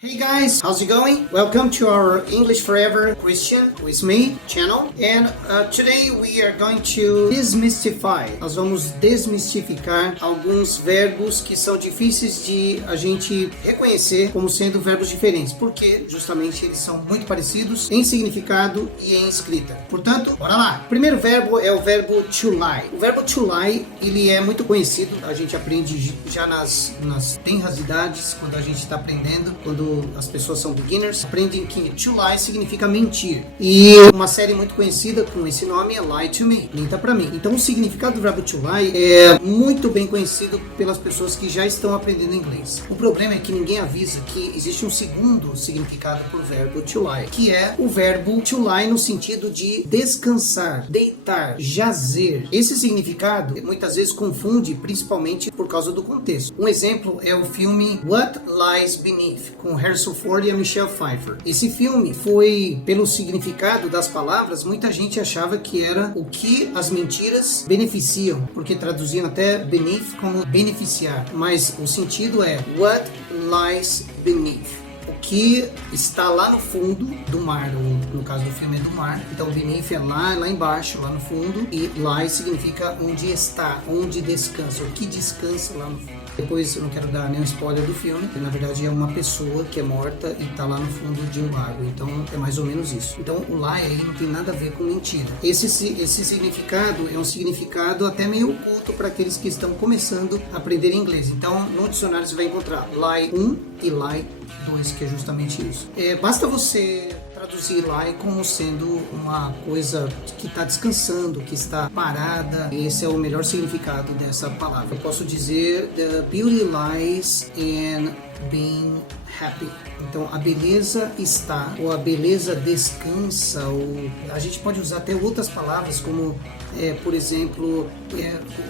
Hey guys, how's it going? Welcome to our English Forever Christian with me channel, and today we are going to demystify. Nós vamos desmistificar alguns verbos que são difíceis de a gente reconhecer como sendo verbos diferentes, porque justamente eles são muito parecidos em significado e em escrita. Portanto, bora lá. O primeiro verbo é o verbo to lie. O verbo to lie, ele é muito conhecido, a gente aprende já nas tenras idades, quando a gente está aprendendo, quando as pessoas são beginners, aprendem que to lie significa mentir. E uma série muito conhecida com esse nome é Lie to Me, minta pra mim. Então o significado do verbo to lie é muito bem conhecido pelas pessoas que já estão aprendendo inglês. O problema é que ninguém avisa que existe um segundo significado pro verbo to lie, que é o verbo to lie no sentido de descansar, deitar, jazer. Esse significado muitas vezes confunde, principalmente por causa do contexto. Um exemplo é o filme What Lies Beneath, com Harrison Ford e a Michelle Pfeiffer. Esse filme foi, pelo significado das palavras, muita gente achava que era o que as mentiras beneficiam, porque traduziam até beneath como beneficiar, mas o sentido é what lies beneath, o que está lá no fundo do mar. No caso do filme é do mar, então beneath é lá embaixo, lá no fundo, e lie significa onde está, onde descansa, o que descansa lá no fundo. Depois eu não quero dar nenhum spoiler do filme, que na verdade é uma pessoa que é morta e está lá no fundo de um lago, então é mais ou menos isso. Então o lie aí não tem nada a ver com mentira. Esse significado é um significado até meio oculto para aqueles que estão começando a aprender inglês. Então no dicionário você vai encontrar lie 1 e lie 2, que é justamente isso. Basta você traduzir lie como sendo uma coisa que está descansando, que está parada. Esse é o melhor significado dessa palavra. Eu posso dizer the beauty lies in being happy. Então a beleza está, ou a beleza descansa, ou a gente pode usar até outras palavras como por exemplo,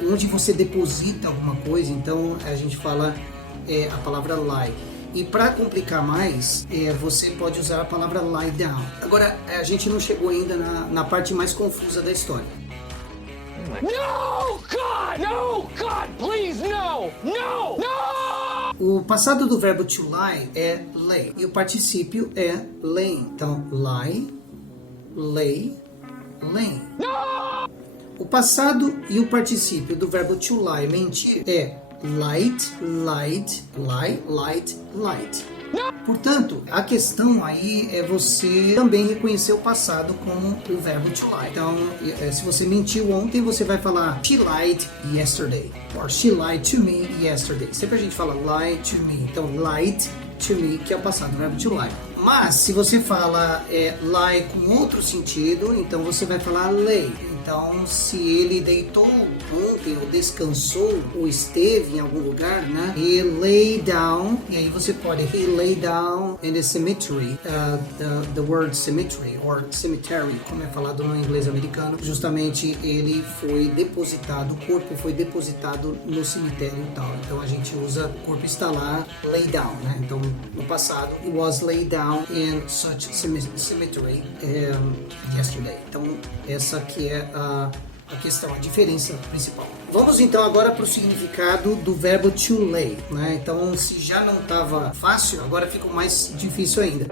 onde você deposita alguma coisa. Então a gente fala a palavra lie. E para complicar mais, você pode usar a palavra lie down. Agora, a gente não chegou ainda na parte mais confusa da história. No, God! No, God, please, no! No! No! O passado do verbo to lie é lay. E o particípio é laying. Então, lie, lay, laying. No! O passado e o particípio do verbo to lie, mentir, é light, light, lie, light, light. Portanto, a questão aí é você também reconhecer o passado como o verbo to lie. Então, se você mentiu ontem, você vai falar she lied yesterday, or she lied to me yesterday. Sempre a gente fala lie to me. Então, lied to me, que é o passado do verbo to lie. Mas, se você fala lie com outro sentido, então você vai falar lay. Então, se ele deitou ontem, ou descansou, ou esteve em algum lugar, né? He lay down, e aí você pode, he lay down in the cemetery. The word cemetery, or cemetery, como é falado no inglês americano, justamente ele foi depositado, o corpo foi depositado no cemitério e tal. Então a gente usa, o corpo está lá, lay down, né? Então, no passado, he was laid down in such cemetery yesterday. Então, essa aqui é a questão, a diferença principal. Vamos então agora para o significado do verbo to lay, né? Então, se já não estava fácil, agora fica mais difícil ainda.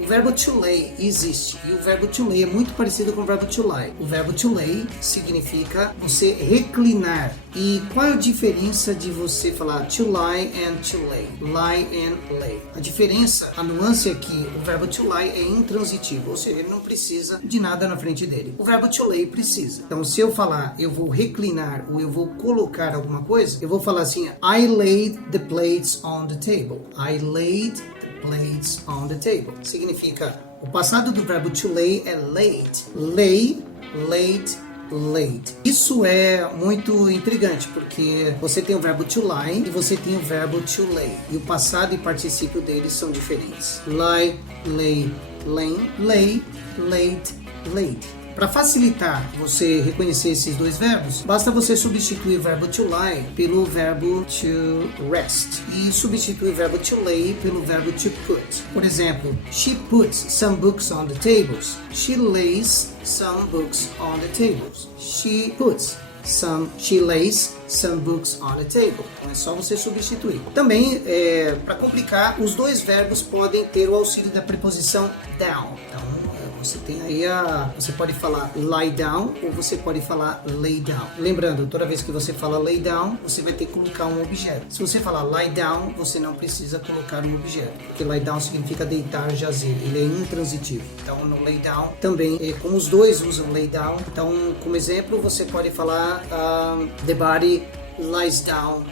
O verbo to lay existe, e o verbo to lay é muito parecido com o verbo to lie. O verbo to lay significa você reclinar. E qual é a diferença de você falar to lie and to lay? Lie and lay. A diferença, a nuance é que o verbo to lie é intransitivo, ou seja, ele não precisa de nada na frente dele. O verbo to lay precisa. Então, se eu falar eu vou reclinar ou eu vou colocar alguma coisa, eu vou falar assim, I laid the plates on the table. I laid plates on the table. Significa, o passado do verbo to lay é laid. Lay, laid, laid. Isso é muito intrigante, porque você tem o verbo to lie e você tem o verbo to lay. E o passado e particípio deles são diferentes. Lie, lay, lay, lay, laid, laid. Para facilitar você reconhecer esses dois verbos, basta você substituir o verbo to lie pelo verbo to rest e substituir o verbo to lay pelo verbo to put. Por exemplo, she puts some books on the tables. She lays some books on the tables. She puts. she lays some books on the table. Então é só você substituir. Também, para complicar, os dois verbos podem ter o auxílio da preposição down. Então, você tem aí você pode falar lie down ou você pode falar lay down. Lembrando, toda vez que você fala lay down, você vai ter que colocar um objeto. Se você falar lie down, você não precisa colocar um objeto, porque lie down significa deitar, jazer, ele é intransitivo. Então no lay down também, como os dois usam lay down, então como exemplo você pode falar the body lies down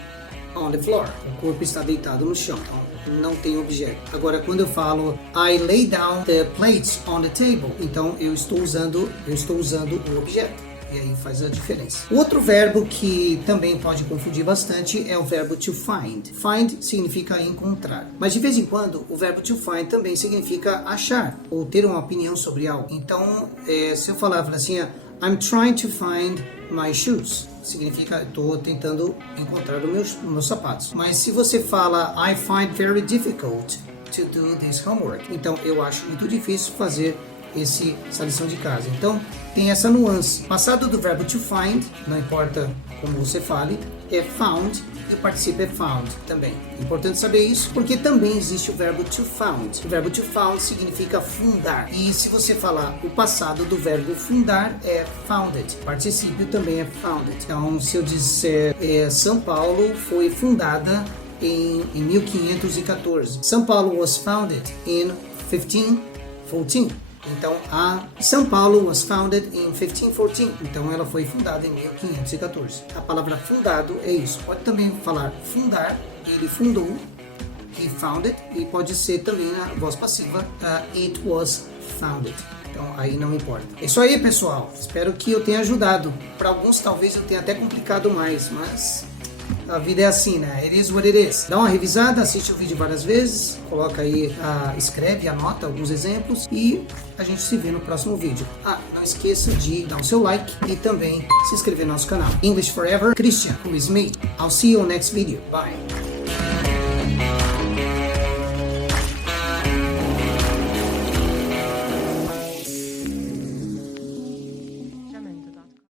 on the floor. O corpo está deitado no chão. Então, não tem objeto. Agora, quando eu falo I lay down the plates on the table, então eu estou usando o objeto. E aí faz a diferença. O outro verbo que também pode confundir bastante é o verbo to find. Find significa encontrar. Mas de vez em quando, o verbo to find também significa achar ou ter uma opinião sobre algo. Então, se eu falar assim, I'm trying to find my shoes, significa estou tentando encontrar os meus sapatos. Mas se você fala I find very difficult to do this homework, então eu acho muito difícil fazer essa lição de casa. Então tem essa nuance. Passado do verbo to find, não importa como você fale, é found, e o particípio é found também. É importante saber isso, porque também existe o verbo to found. O verbo to found significa fundar. E se você falar o passado do verbo fundar, é founded. O particípio também é founded. Então, se eu disser São Paulo foi fundada em 1514. São Paulo was founded in 1514. Então, São Paulo was founded in 1514. Então, ela foi fundada em 1514. A palavra fundado é isso. Pode também falar fundar, ele fundou, he founded, e pode ser também a voz passiva, it was founded. Então, aí não importa. É isso aí, pessoal. Espero que eu tenha ajudado. Para alguns, talvez eu tenha até complicado mais, mas a vida é assim, né? It is what it is. Dá uma revisada, assiste o vídeo várias vezes, coloca aí, escreve, anota alguns exemplos e a gente se vê no próximo vídeo. Não esqueça de dar o seu like e também se inscrever no nosso canal. English Forever, Christian, who is me. I'll see you on next video. Bye.